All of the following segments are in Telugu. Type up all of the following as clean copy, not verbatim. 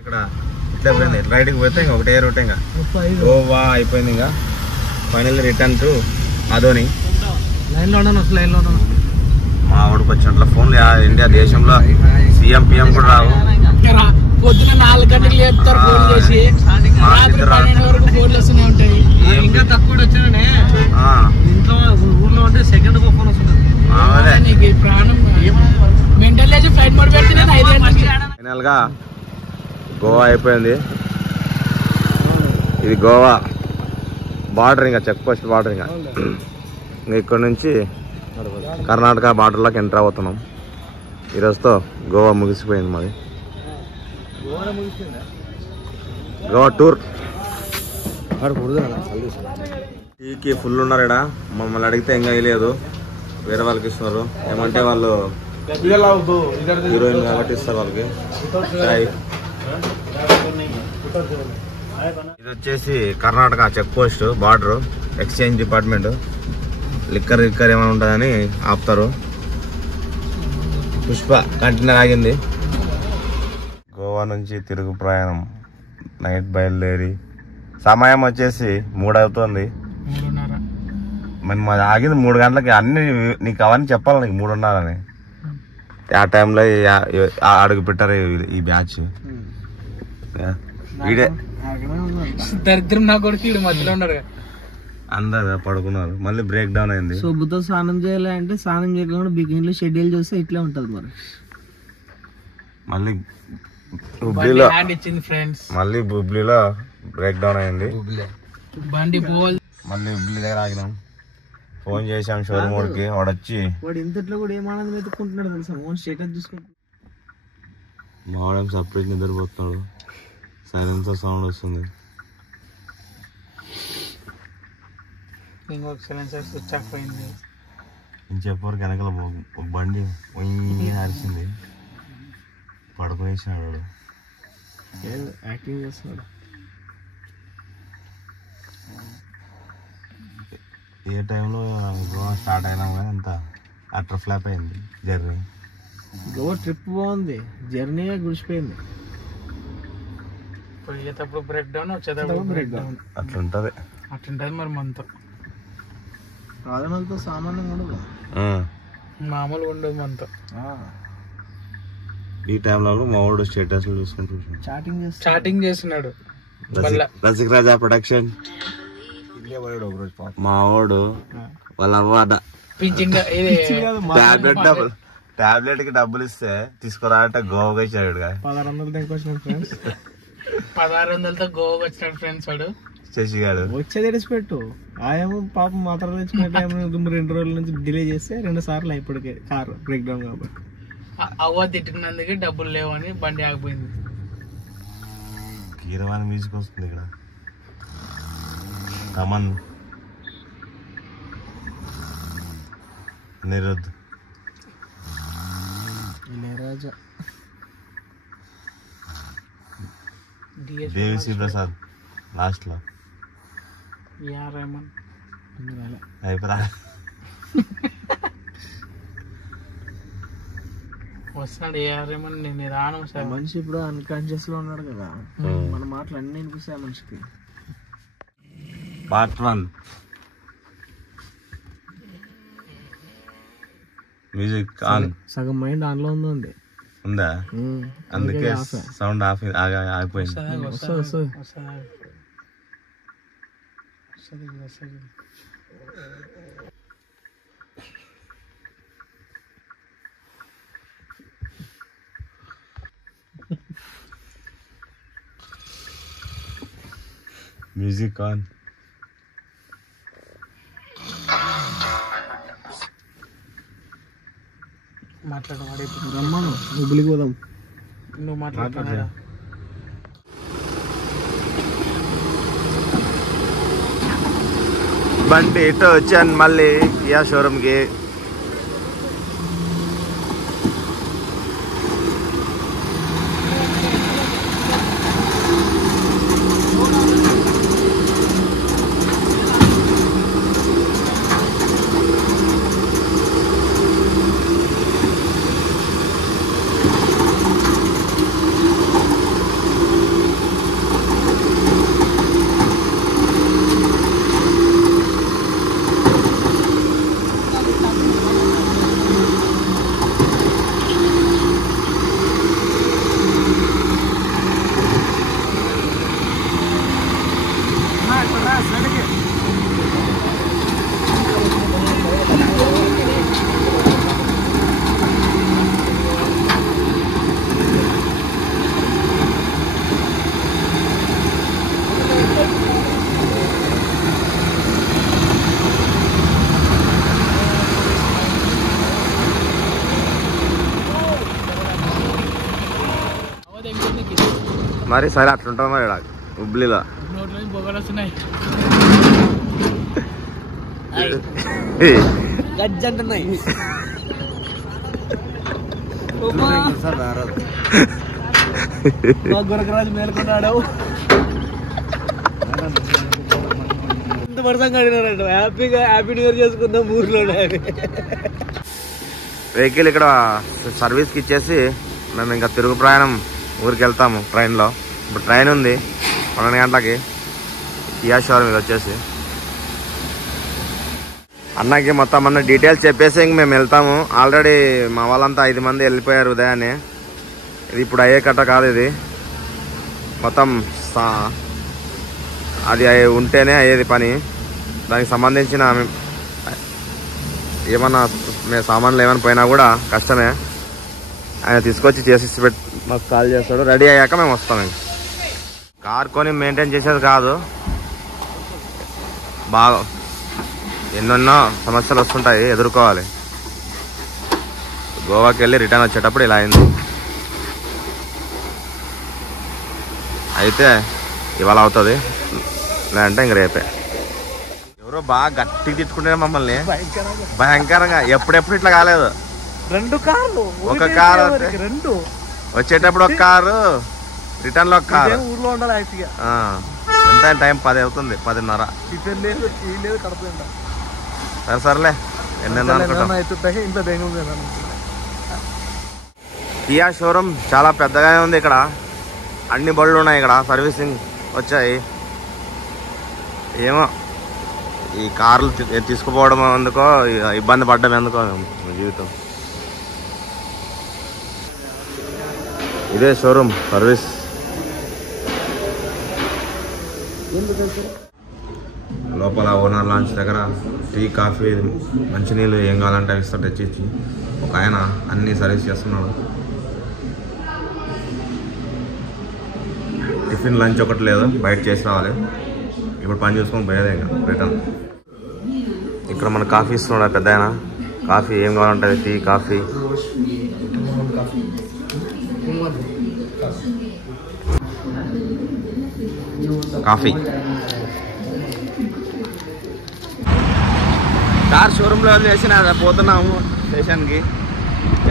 ఇక్కడ ఇట్లా పోయింది రైడ్కి పోతే ఇంకా ఒకటే రూట్ ఇంకా గోవా అయిపోయింది. ఇంకా ఫైనల్లీ రిటర్న్ టు అదోని. మా వాడికి వచ్చినట్ల ఫోన్లు ఇండియా దేశంలో సీఎం పిఎం కూడా రావు. పొద్దున 4 గంటలకు లేపుతారు ఫోన్ చేసి, రాత్రి 12 వరకు ఫోన్లు వస్తూనే ఉంటాయి. ఇంకా తక్కువ వచ్చినానే ఇంట్లో ఊర్లో ఉంటే సెకండ్ ఫోన్ వస్తుంది. నీకు ప్రాణం మెంటల్ లేచి ఫ్లైట్ మోడ్ పెడితే 5 గంటలకి. ఫైనల్ గా గోవా అయిపోయింది. ఇది గోవా బార్డర్, ఇంకా చెక్ పోస్ట్ బార్డర్. ఇంకా ఇక్కడ నుంచి కర్ణాటక బార్డర్లోకి ఎంటర్ అవుతున్నాం. ఈరోజుతో గోవా ముగిసిపోయింది మాది. గోవా టూర్ టీకి ఫుల్ ఉన్నారు ఇక్కడ. మమ్మల్ని అడిగితే ఇంకా వేయలేదు, వేరే వాళ్ళకి ఇస్తున్నారు. ఏమంటే వాళ్ళు హీరోయిన్ కాబట్టి ఇస్తారు వాళ్ళకి. ఇది వచ్చేసి Karnataka check post border, exchange department. Liquor ఏమైనా ఉంటుందని ఆపుతారు. పుష్ప కంటైనర్ ఆగింది. గోవా నుంచి తిరుగు ప్రయాణం నైట్ బయలుదేరి సమయం వచ్చేసి 3 అవుతుంది. మరి మాది ఆగింది 3 గంటలకి. అన్ని నీకు అవన్నీ చెప్పాలి, నీకు 3:30 అని. ఆ టైంలో అడుగు పెట్టారు ఈ బ్యాచ్. వీడే దరిద్రం నా కొడుకు మధ్యలో ఉన్నాడు. అందరు పడుకున్నారు. మళ్ళీ బ్రేక్ డౌన్ అయింది. సొబ్బుతో స్నానం చేయాలి అంటే స్నానం చేయకుండా బిగిన్లో షెడ్యూల్ చేస్తే ఇట్లా ఉంటది. మళ్ళీ హుబ్లీలో బ్రేక్ డౌన్ అయింది. మళ్ళీ హుబ్లీ దగ్గర ఆగినాం. ఫోన్ చేసాం షోరూమ్ వాడికి. వాడొచ్చి వాడు ఇంతట్లో కూడా ఏం ఆనందం ఎత్తుకుంటున్నాడు తెలుసా, ఫోన్ స్టేటస్ చూసుకుంటా. మా వాడేం సపరేట్ నిద్రపోతున్నాడు. సైలెన్సర్ సౌండ్ వస్తుంది. ఇంకొక సైలెన్సర్ స్విచ్ ఆఫ్ అయింది. చెప్పవరకు వెనకాల బండి అరిచింది. పడుకునేసినాడు, యాక్టింగ్ చేస్తున్నాడు. ఏ టైంలో గోవా స్టార్ట్ అయినాం కానీ అంత అట్టర్ ఫ్లాప్ అయింది జర్నీ. గోవా ట్రిప్ బాగుంది, జర్నీ గుడిచిపోయింది. పోయేటప్పుడు బ్రేక్ డౌన్, వచ్చేటప్పుడు బ్రేక్ డౌన్. అట్లుంటది మరి మనతో సాధనాలతో సామాన్యంగా ఉండదు, మామూలుగా ఉండదు మనతో. ఈ టైంలో మా వాడు స్టేటస్ చూసుకుంటూ చాటింగ్ చేస్తున్నాడు. రసికరాజా ప్రొడక్షన్. మా వాడు వాళ్ళ అవ్వ టాబ్లెట్ కి డబ్బులు ఇస్తే తీసుకురా అంటే గోవాకి ఇచ్చాడు. 1600తో గోవాకి వచ్చినాడు ఫ్రెండ్స్. వాడు శశిగాడు వచ్చేది పెట్టు. ఆయము పాపం మాత్రం తెచ్చుకునే టైం 2 రోజుల నుంచి డిలే చేస్తే 2 సార్లు ఇప్పటికే కారు బ్రేక్ డౌన్ కాబట్టి అవ్వ తిట్టినందుకే డబ్బులు లేవని బండి ఆగిపోయింది. కీరవాణి మ్యూజిక్ వస్తుంది ఇక్కడ. తమన్, నిరుద్, ఇళయరాజా, దేవిశ్రీ ప్రసాద్ లాస్ట్ లో అయిపోయి వస్తున్నాడు. ఏఆర్ఎమన్ నేను రాను సార్. మనిషి ఇప్పుడు అన్కాన్షియస్ లో ఉన్నాడు కదా, మన మాటలు అన్ని వినిపిస్తాయి మనిషికి. Part 1 music on. సగం మైండ్ ఆన్ లో ఉంది ఉందా, అందుకే సౌండ్ ఆఫ్ ఆగిపోయింది. Music on. మాట్లాడవాడే రమ్మను, హుబ్లీకి పోదాం. నువ్వు మాట్లాడుతున్నా. బండి ఇటు వచ్చాను మళ్ళీ కియా షోరూమ్కి. మరి సరే అట్లుంటుంది మరి ఇక్కడ హుబ్లీలో. గురకరాజు మేలుకున్నాడు. హ్యాపీగా హ్యాపీ న్యూ ఇయర్ చేసుకుందాం ఊర్లో. వెహికల్ ఇక్కడ సర్వీస్కి ఇచ్చేసి మేము ఇంకా తిరుగు ప్రయాణం ఊరికి వెళ్తాము ట్రైన్లో. ఇప్పుడు ట్రైన్ ఉంది 12 గంటలకి కియా షోరూమ్ మీద వచ్చేసి. అన్నకి మొత్తం అన్న డీటెయిల్స్ చెప్పేసి ఇంక మేము వెళ్తాము. ఆల్రెడీ మా వాళ్ళంతా 5 మంది వెళ్ళిపోయారు ఉదయాన్నే. ఇది ఇప్పుడు అయ్యే కట్ట కాదు, ఇది మొత్తం అది ఉంటేనే అయ్యేది పని. దానికి సంబంధించిన ఏమన్నా సామాన్లు ఏమైనా పోయినా కూడా కష్టమే. ఆయన తీసుకొచ్చి చేసి మాకు కాల్ చేస్తాడు. రెడీ అయ్యాక మేము వస్తాం. కార్ కొని మెయింటైన్ చేసేది కాదు, బాగా ఎన్నెన్నో సమస్యలు వస్తుంటాయి, ఎదుర్కోవాలి. గోవాకి వెళ్ళి రిటర్న్ వచ్చేటప్పుడు ఇలా అయింది. అయితే ఇవాళ అవుతుంది, లేదంటే ఇంక రేపే. ఎవరో బాగా గట్టిగా తిట్టుకుంటే మమ్మల్ని భయంకరంగా. ఎప్పుడెప్పుడు ఇట్లా కాలేదు. 2 కార్లు, ఒక కారు రెండు వచ్చేటప్పుడు ఒక కారు, రిటర్న్ లో ఒక కారు. ఊర్లో ఉండాలి. ఎంత టైం 10 అవుతుంది, 10:30. సరేలే ఎన్నెన్నో అనుకుంటాం. కియా షోరూమ్ చాలా పెద్దగానే ఉంది. ఇక్కడ అన్ని బళ్ళు ఉన్నాయి, ఇక్కడ సర్వీసింగ్ వచ్చాయి. ఏమో ఈ కార్లు తీసుకుపోవడం ఎందుకో, ఇబ్బంది పడ్డం ఎందుకో జీవితం. ఇదే షోరూమ్ సర్వీస్. లోపల ఓనర్ లాంచ్ దగ్గర టీ, కాఫీ, మంచినీళ్ళు ఏం కావాలంటే అవి ఇస్తాడు తెచ్చి. ఒక ఆయన అన్నీ సర్వీస్ చేస్తున్నాడు. టిఫిన్ లంచ్ ఒకటి లేదు, బయట చేసి రావాలి. ఇప్పుడు పని చూసుకొని పోయేదే ఇంకా రిటర్న్. ఇక్కడ మన కాఫీ ఇస్తున్నాడు పెద్ద ఆయన. కాఫీ ఏం కావాలంటే టీ, కాఫీ. కాఫీ కార్ షోరూంలో వదిలేసిన పోతున్నాము స్టేషన్కి.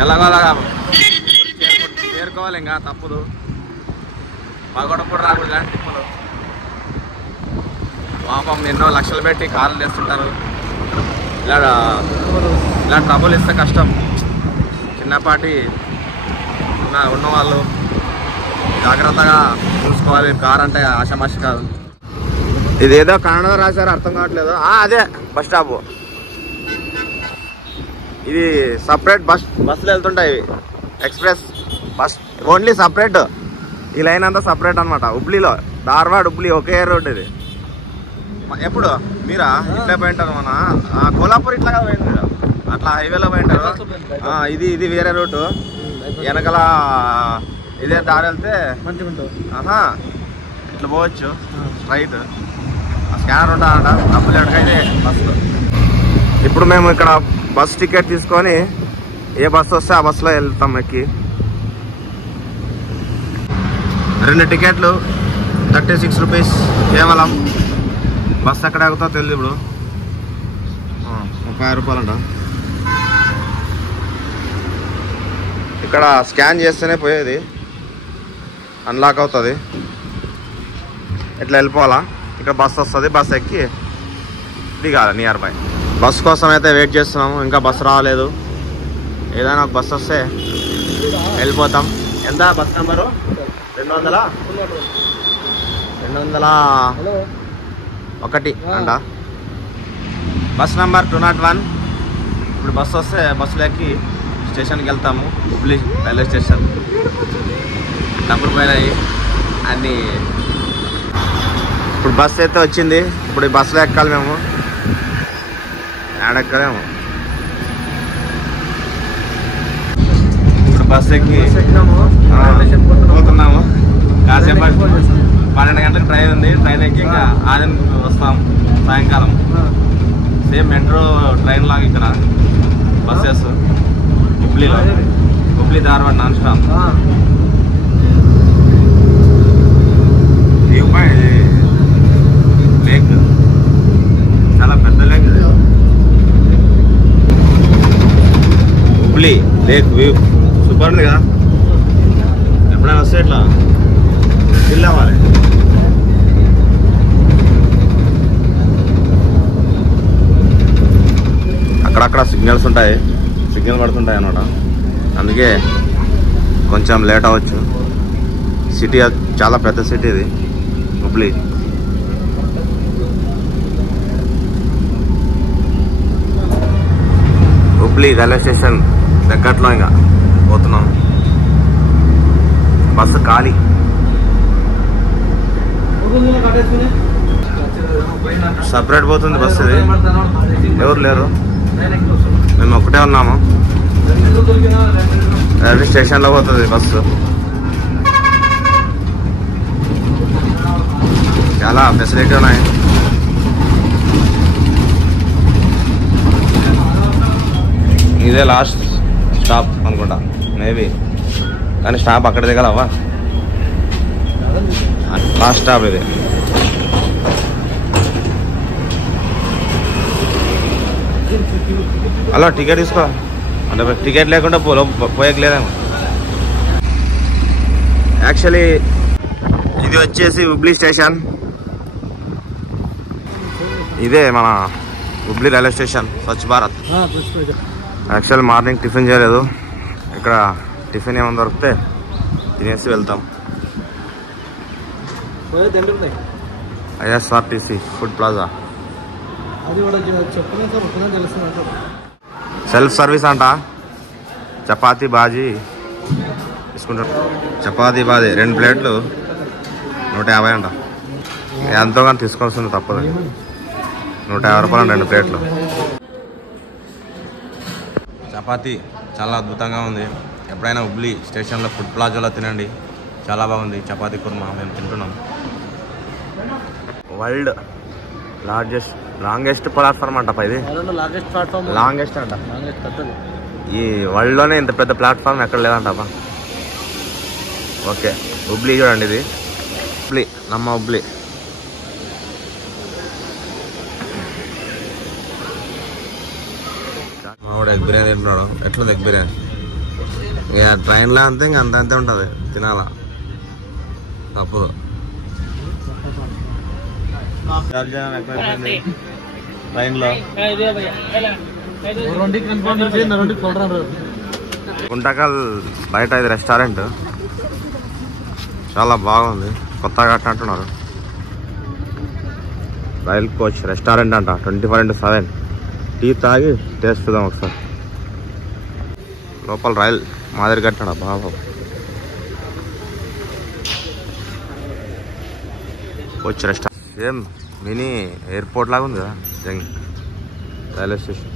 ఎలాగోలాగా చేరుకోవాలి, ఇంకా తప్పదు. పగొడప్పుడు రాకూడదు ఇలాంటి తిప్పులు. పాపం ఎన్నో లక్షలు పెట్టి కార్లు తెస్తుంటారు. ఇలా ట్రబుల్ ఇస్తే కష్టం. చిన్నపాటి ఉన్నవాళ్ళు జాగ్రత్తగా చూసుకోవాలి. కార్ అంటే ఆషామాషి కాదు. ఇదేదో కన్నడ రాశారు, అర్థం కావట్లేదు. అదే బస్ స్టాప్. ఇది సపరేట్ బస్సులు వెళ్తుంటాయి. Express bus only separate. ఈ లైన్ అంతా సపరేట్ అనమాట. హుబ్లీలో ధార్వాడ్ హుబ్లీ ఒకే రోడ్ ఇది. ఎప్పుడు మీరా ఇట్లా పోయింటారు, మన కోల్హాపూర్ ఇట్లా కదా పోయింది మీరు, అట్లా హైవేలో పోయింటారు. ఇది వేరే రూటు. వెనకాల ఇదే దారి వెళ్తే ఇట్లా పోవచ్చు స్ట్రైట్. స్కానర్ ఉంటారంట, డబ్బులు ఎక్కడికైతే బస్సు. ఇప్పుడు మేము ఇక్కడ బస్ టికెట్ తీసుకొని ఏ బస్సు వస్తే ఆ బస్సులో వెళ్తాం ఎక్కి. 2 టికెట్లు 36 రూపీస్ కేవలం. బస్సు ఎక్కడ ఆగుతా తెలియదు. ఇప్పుడు 30 రూపాయలంట. ఇక్కడ స్కాన్ చేస్తేనే పోయేది, అన్లాక్ అవుతుంది. ఇట్లా వెళ్ళిపోవాలా. ఇక్కడ బస్సు వస్తుంది, బస్సు ఎక్కి దిగాలి నియర్ బై. బస్సు కోసం అయితే వెయిట్ చేస్తున్నాము, ఇంకా బస్సు రాలేదు. ఏదైనా ఒక బస్సు వస్తే వెళ్ళిపోతాం. ఎంత బస్ నెంబరు? 201 అంట. Bus number 201. ఇప్పుడు బస్సు వస్తే బస్సులో ఎక్కి స్టేషన్కి వెళ్తాము. Hubli railway station. డబ్బులు పోయినాయి అన్నీ. ఇప్పుడు బస్సు అయితే వచ్చింది. ఇప్పుడు ఈ బస్సులో ఎక్కాలి మేము. ఎక్కలేము. ఇప్పుడు బస్సు ఎక్కి పోతున్నాము. కాసేపు 12 గంటలకు ట్రైన్ ఉంది. ట్రైన్ ఎక్కి ఇంకా ఆదం వస్తాం సాయంకాలం. సేమ్ మెట్రో ట్రైన్ లాగా ఇక్కడ బస్సెస్ హుబ్లీలో. Hubli Dharwad non stop. Lake view super ఉంది కదా. ఎప్పుడైనా వస్తే ఇట్లా వెళ్ళావాలి. అక్కడక్కడ సిగ్నల్స్ ఉంటాయి, సిగ్నల్ పడుతుంటాయి అన్నమాట. అందుకే కొంచెం లేట్ అవ్వచ్చు. సిటీ చాలా పెద్ద సిటీ ఇది హుబ్లీ. హుబ్లీ రైల్వే స్టేషన్ దగ్గరలో ఇంకా పోతున్నాం. బస్సు ఖాళీ. సపరేట్ పోతుంది బస్సు. ఇది ఎవరు లేరు, మేము ఒక్కటే ఉన్నాము. రైల్వే స్టేషన్లో పోతుంది బస్సు. చాలా ఫెసిలిటీ ఉన్నాయి. ఇదే లాస్ట్ స్టాప్ అనుకుంటా మేబీ, కానీ స్టాప్ అక్కడ దిగలవా. లాస్ట్ స్టాప్ ఇది. అలా టికెట్ తీసుకో అంటే టికెట్ లేకుండా పోయేకి లేదేమో. యాక్చువల్లీ ఇది వచ్చేసి హుబ్లీ స్టేషన్. ఇదే మన Hubli railway station Swachh Bharat. Actual morning tiffin చేయలేదు. ఇక్కడ టిఫిన్ ఏమైనా దొరికితే తినేసి వెళ్తాం. ఐఎస్ఆర్టీసీ ఫుడ్ ప్లాజా. సెల్ఫ్ సర్వీస్ అంట. చపాతీ బాజీ తీసుకుంటారు. చపాతీ బాజీ 2 ప్లేట్లు 150 అంట. ఎంతో కానీ తీసుకోవాల్సింది తప్పదు. 150 రూపాయలు 2 ప్లేట్లు. చపాతీ చాలా అద్భుతంగా ఉంది. ఎప్పుడైనా హుబ్లీ స్టేషన్లో ఫుడ్ ప్లాజాలో తినండి, చాలా బాగుంది. చపాతీ కుర్మా మేము తింటున్నాం. వరల్డ్ లాంగెస్ట్ ప్లాట్ఫామ్ అంట ఇది. లాంగెస్ట్ అంట. ఈ వరల్డ్లోనే ఇంత పెద్ద ప్లాట్ఫామ్ ఎక్కడ లేదంటప్ప. ఓకే, హుబ్లీ చూడండి. ఇది హుబ్లీ, నమ్మ హుబ్లీ. మావాడు ఎగ్ బిర్యానీ తింటున్నాడు. ఎట్లుంది ఎగ్ బిర్యానీ? ఇక ట్రైన్లో అంతే, ఇంక అంతే ఉంటుంది. తినాలా తప్పదు. ట్రైన్లో గుంటకల్ బయట ఇది రెస్టారెంట్ చాలా బాగుంది. కొత్తగా కట్టినట్టున్నారు. రైల్ కోచ్ రెస్టారెంట్ అంట. 24/7 టీ తాగి టేస్ట్ చూద్దాం ఒకసారి. లోపల రైల్ మాదిరి కట్టాడు బాబు. Coach restaurant same mini airport లాగా ఉంది కదా జంగ్ రైల్వే స్టేషన్.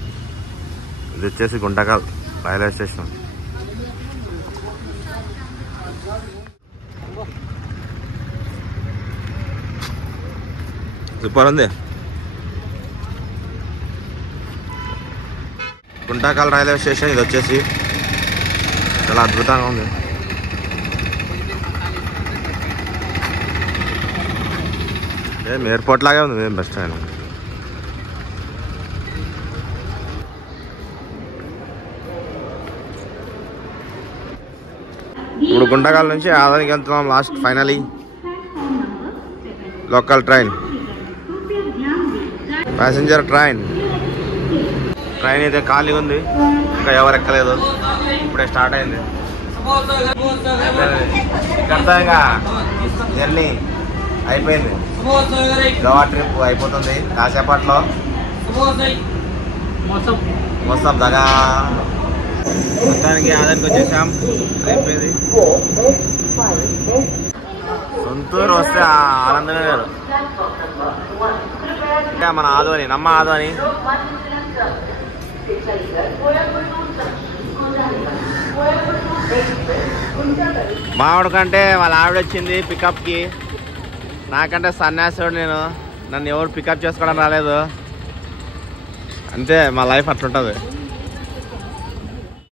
ఇది వచ్చేసి గుంటకల్ రైల్వే స్టేషన్. సూపర్ ఉంది. గుంటకల్ రైల్వే స్టేషన్ ఇది వచ్చేసి చాలా అద్భుతంగా ఉంది. ఏం ఎయిర్పోర్ట్ లాగే ఉంది. ఏం బస్ స్టాండ్. ఇప్పుడు గుంటకల్ నుంచి ఆదానికి వెళ్తున్నాం. Last finally local train, passenger train. Train అయితే ఖాళీ ఉంది, ఇంకా ఎవరు ఎక్కలేదు. ఇప్పుడే స్టార్ట్ అయింది. ఇక్కడతో ఇంకా జర్నీ అయిపోయింది. గోవా ట్రిప్ అయిపోతుంది కాసేపట్లో. మొత్తం దగా మొత్తానికి ఆదానికి వచ్చేసాం. అయిపోయింది. సొంతూరు వస్తే ఆనందమే గారు. మన ఆదోని, నమ్మ ఆదోని. మావిడ కంటే వాళ్ళ ఆవిడ వచ్చింది పికప్కి. నాకంటే సన్యాసుడు నేను. నన్ను ఎవరు పికప్ చేసుకోవడం రాలేదు. అంతే, మా లైఫ్ అట్లుంటుంది.